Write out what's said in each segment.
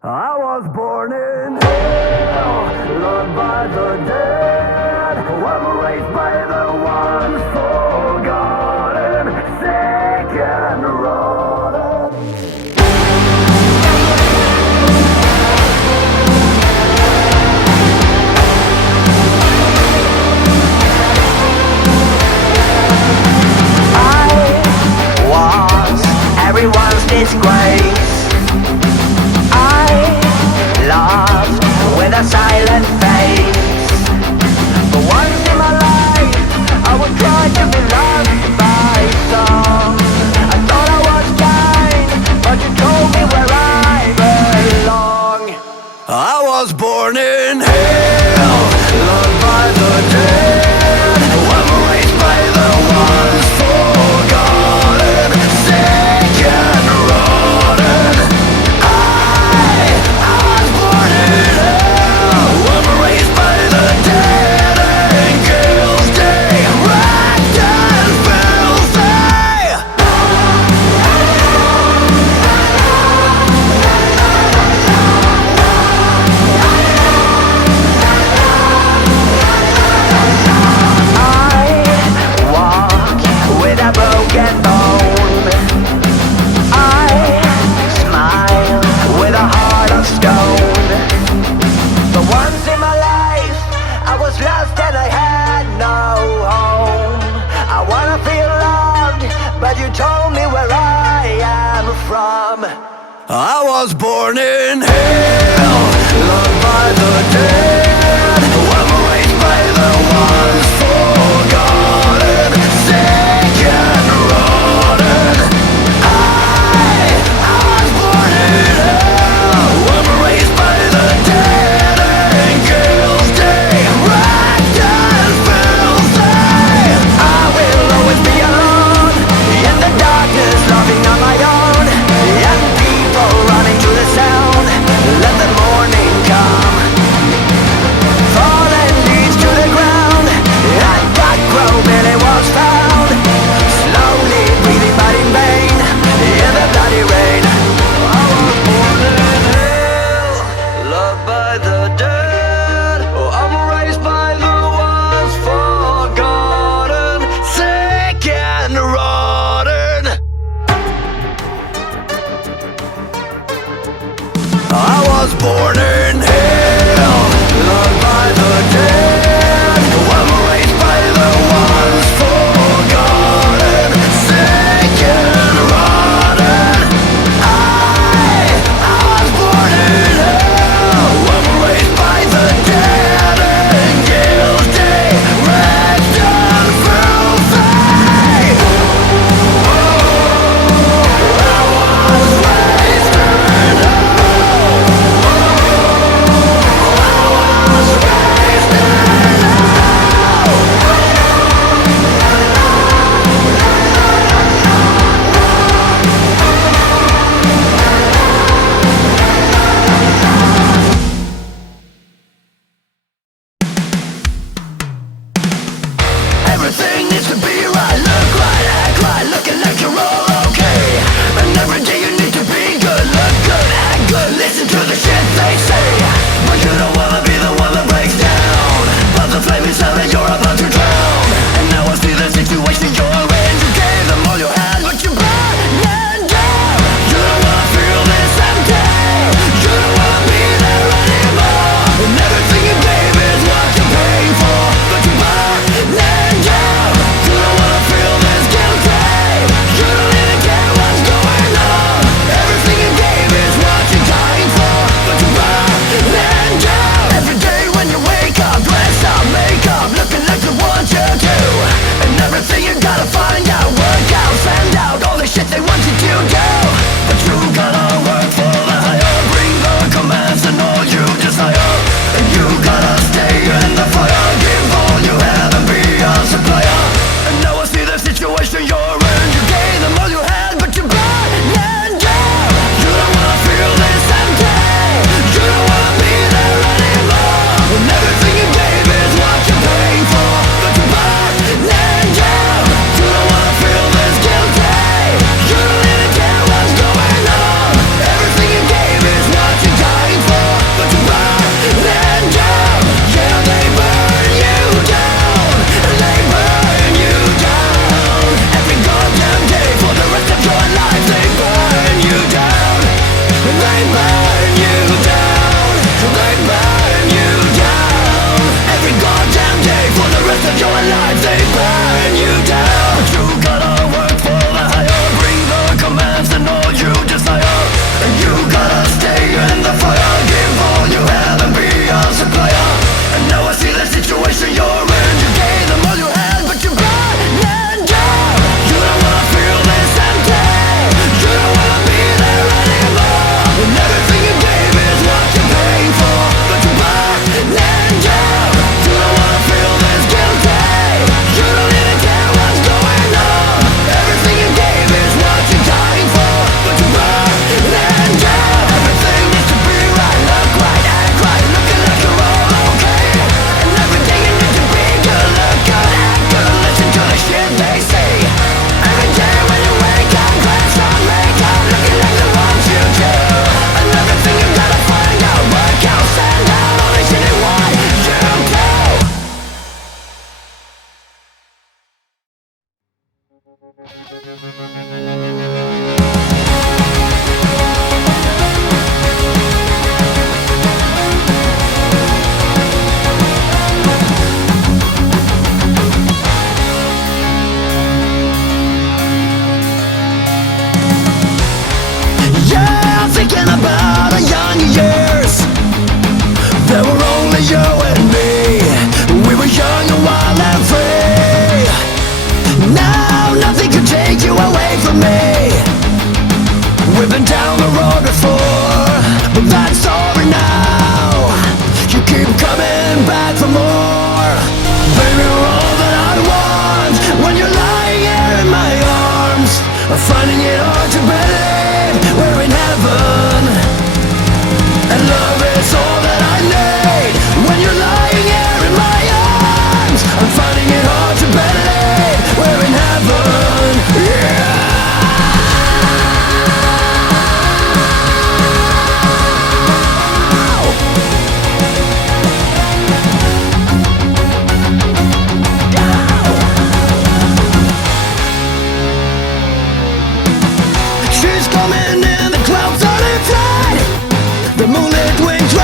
I was born in hell, loved by the dead. I'm raised by the ones forgotten, sick and rotten. I was everyone's disgrace. I loved with a silent face. But once in my life, I would try to be loved by some. I thought I was kind, but you told me where I belong. I was born in hell, loved by the dead. I'm raised by the ones forgotten, sick and rotten. I was born in hell. I'm raised by the dead and guilty, wrecked and filthy. I walk with a broken bone. I smile with a heart of stone. But once in my life, I was lost and I had no home. I wanna feel loved, but you told me where I am from. I was born in hell, loved by the dead. I'm raised by the ones forgotten, sick and rotten. I was born in hell. I'm raised by the dead and guilty, wrecked and filthy. I will always be alone in the darkness, loving on my own. Young people running to the sound. Let the morning come. Fallen leads to the ground. And God grow Billy was found. Slowly breathing but in vain in the bloody rain. I was born in hell, loved by the dead. Oh, I'm raised by the ones forgotten, sick and rotten. I was born in hell, loved by the dead. I'm raised by the ones forgotten, sick and rotten. I was born in hell. I'm raised by the dead and guilty, wrecked and filthy. I was raised in hell.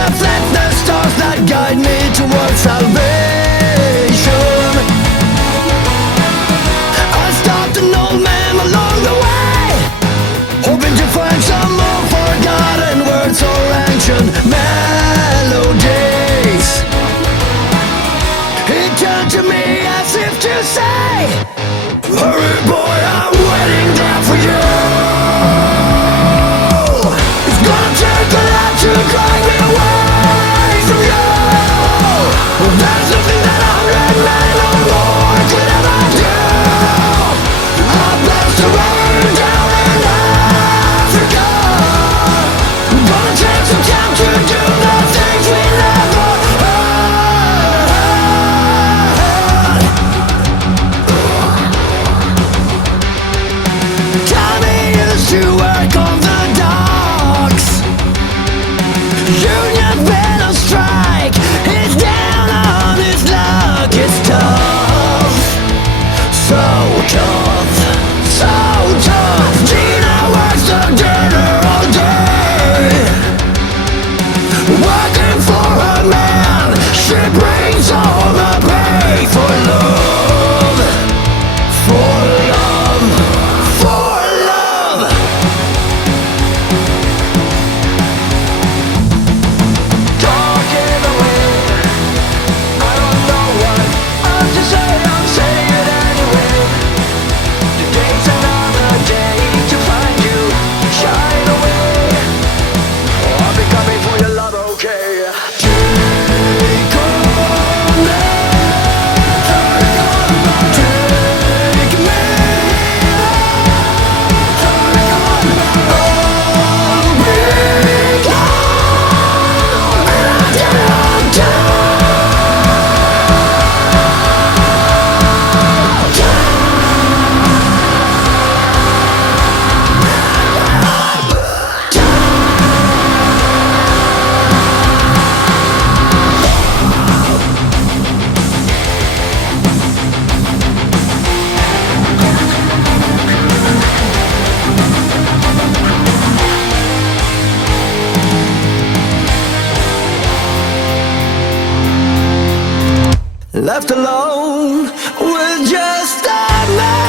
path, let the stars that guide me towards salvation. I stopped an old man along the way, hoping to find some more forgotten words or ancient melodies. He turned to me as if to say, hurry boy, I'm waiting there for you. It's gonna take a lot to drag me away from you. There's nothing that 100 men or more could ever do. I blast the rain down in Africa. Gonna take some time to do the things we never heard. Tommy used to work on the docks. Union been on strike. He's down on his luck. It's tough, so tough, so tough. Gina works the dinner all day, working for her man. She brings home the pay for love, for love, for love. Talk in the wind, I don't know what I'm to say, I'm saying it anyway. Today's another day to find you, shine away. I'll be coming for your love, okay? Take on me, take me. I'll be left alone with just a memory.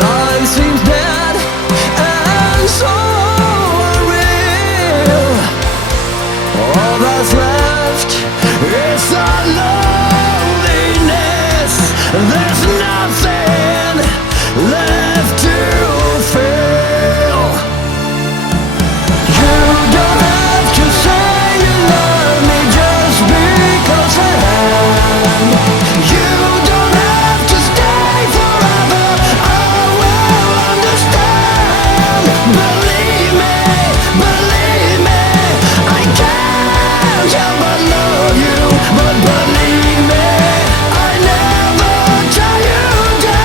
Life seems dead and so unreal. All that's left is the loneliness. There's nothing left to feel. You don't have to say you love me just because I am. You don't have to stay forever, I will understand. Believe me, I can't help but love you. But believe me, I never tell you down.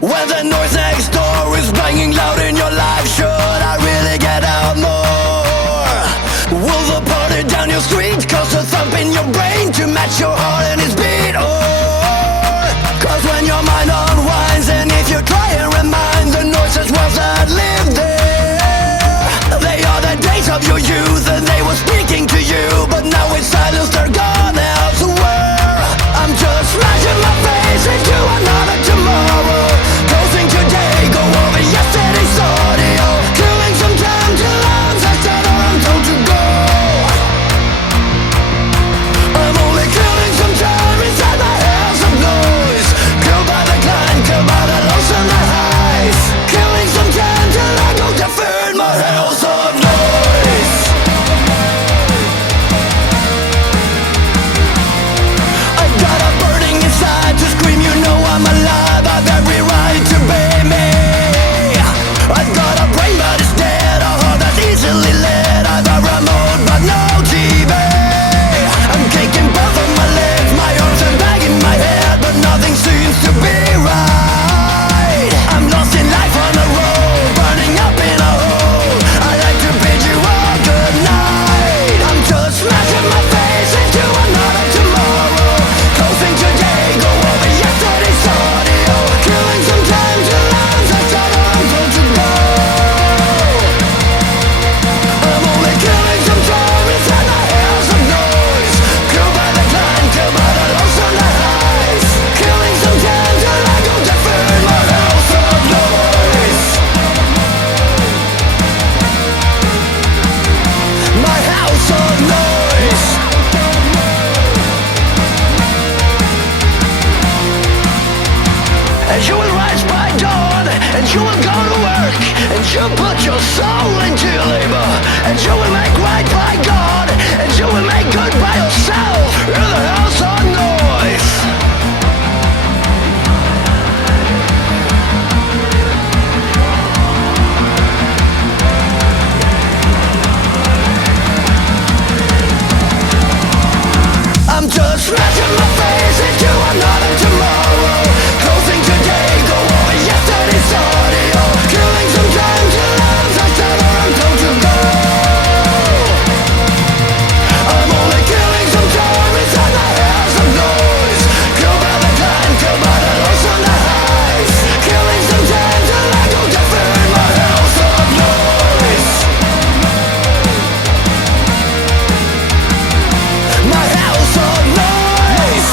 When the noise next door is banging loud in your life, should I really get out more? Will the party down your street cause a thump in your brain to match your heart and its beat? Or cause when your mind unwinds and if you try and remind the noises worlds that live there, they are the days of your youth and they were speaking to you, but now with silence they're gone elsewhere. I'm just smashing my face into another tomorrow, closing today, go over yesterday's audio, killing some time till I'm said or I'm told to go. I'm only killing some time inside my head. You put your soul into your labor, and you will make right by God, and you will make good by yourself in the house of noise. I'm just smashing my face into another tomorrow, closing today, go over yesterday's audio, killing some time to love, that's never I'm told to go. I'm only killing some time inside my house of noise. Kill by the time, kill by the lows and the highs. Killing some time till I go defend my house of noise. My house of noise.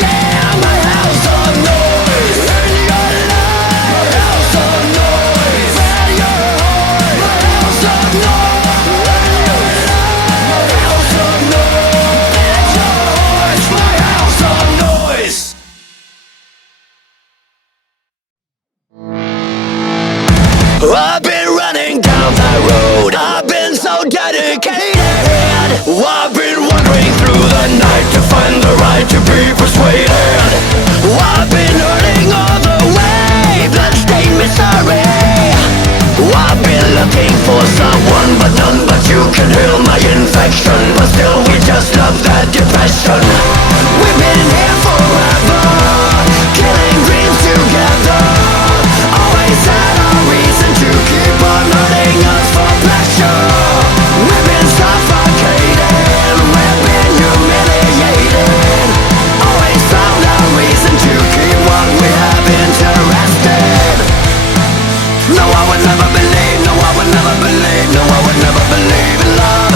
Yeah, my house of noise. In your life, my house of noise. At your heart, my house of noise. In your life, my house of noise. At your heart, my house of noise. I've been running down that road, I've been so dedicated. I've been wandering through the night to find the right to be persuaded. I've been hurting all the way, bloodstained misery. I've been looking for someone, but none but you can heal my infection. But still we just love that depression. We've been here forever, killing dreams together. Always had a reason to keep on hurting us for pleasure. We've been suffocated, we've been humiliated. Always found a reason to keep what we have interested. No, I would never believe, no, I would never believe, no, I would never believe in love.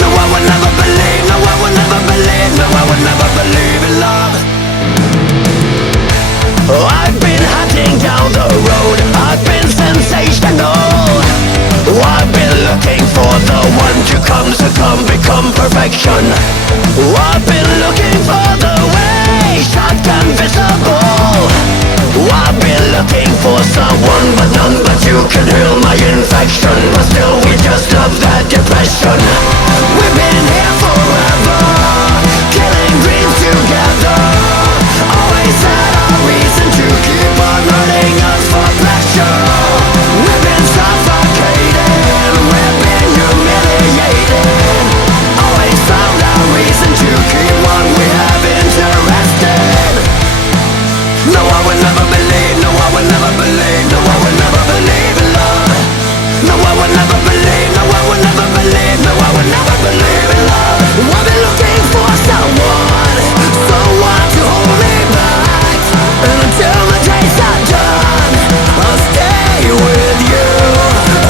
No, I would never believe, no, I would never believe, no, I would never believe in love. I've been hunting down the road, I've been sensational. I've been looking for the one to come, succumb, become perfection. I've been looking for the way, shotgun visible. I've been looking for someone, but none but you can heal my infection. But still we just love that depression. We've been here forever, killing dreams together. Always had a reason to keep on hurting us for pleasure. We've been suffocated, we've been humiliated. Always found a reason to keep what we have interested. No, I would never believe, no, I would never believe, no, I would never believe in love. No, I would never believe, no, I would never believe, no, I would never believe in love. I've been looking for someone, someone to hold me back. And until the days are done, I'll stay with you.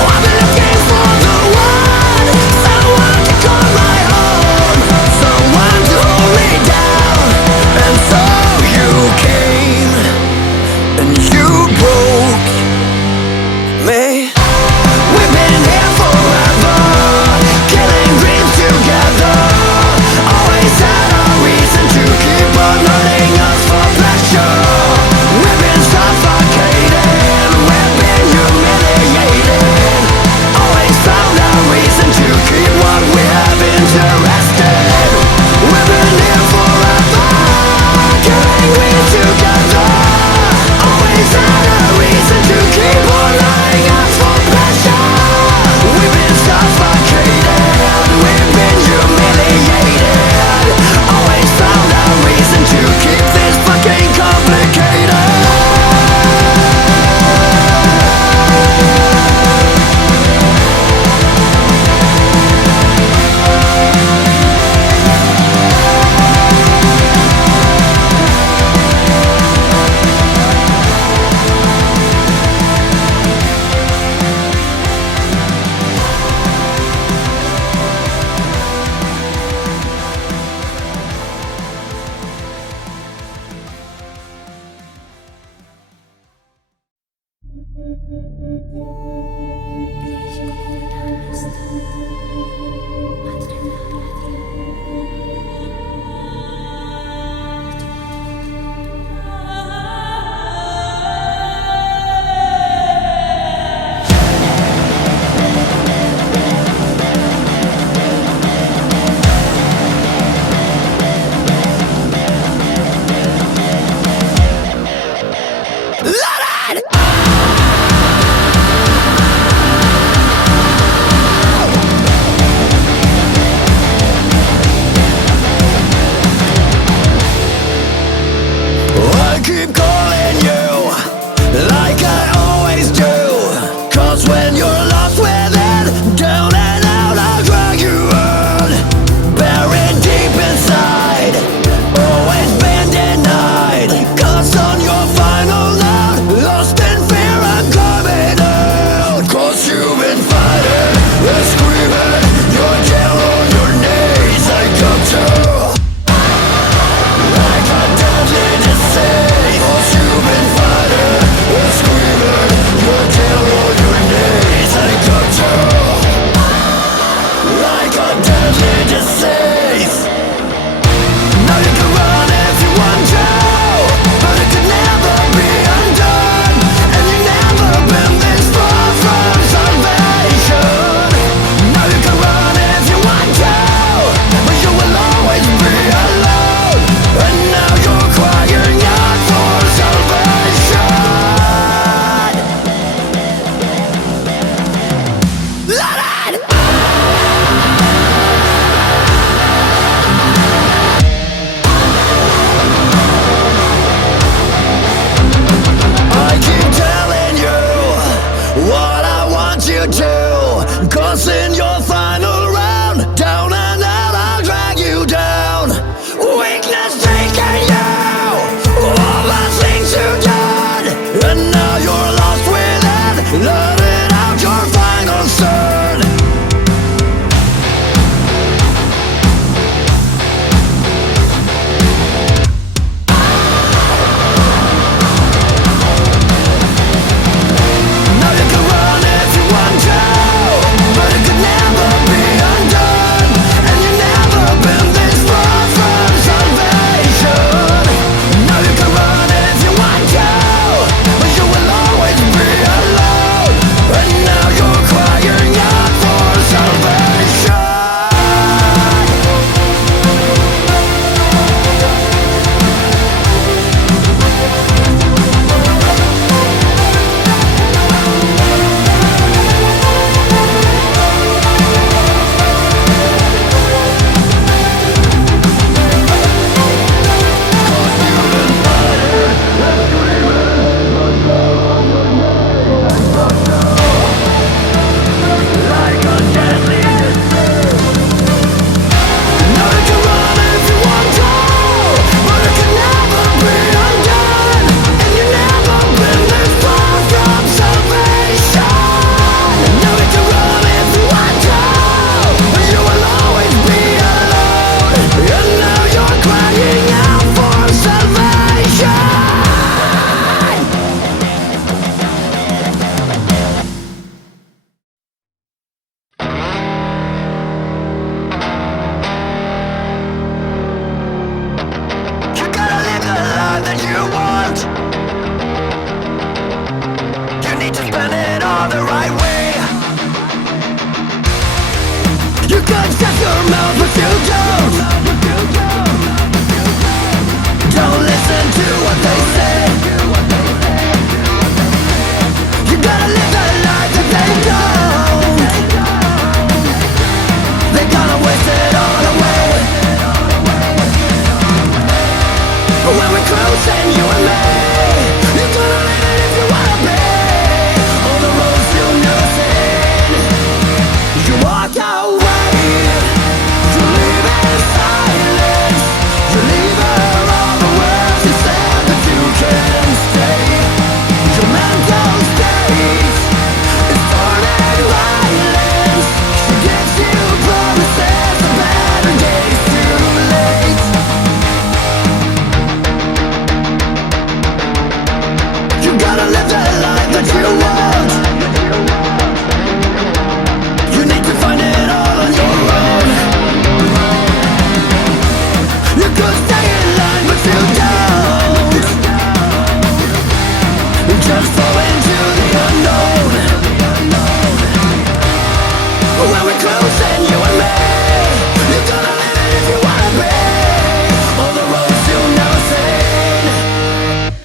I've been looking for the one, someone to call my home, someone to hold me down. And so you came, and you broke me. We've been here forever, killing dreams together. Always had a reason to keep on hurting us for pleasure. We've been suffocated, we've been humiliated. Always found a reason to keep what we have interested. We've been here forever, killing dreams together. Always had a reason to keep on hurting us for pleasure. We've been suffocated, we've been humiliated. Always found a reason to keep this fucking complicated.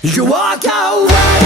You walk away.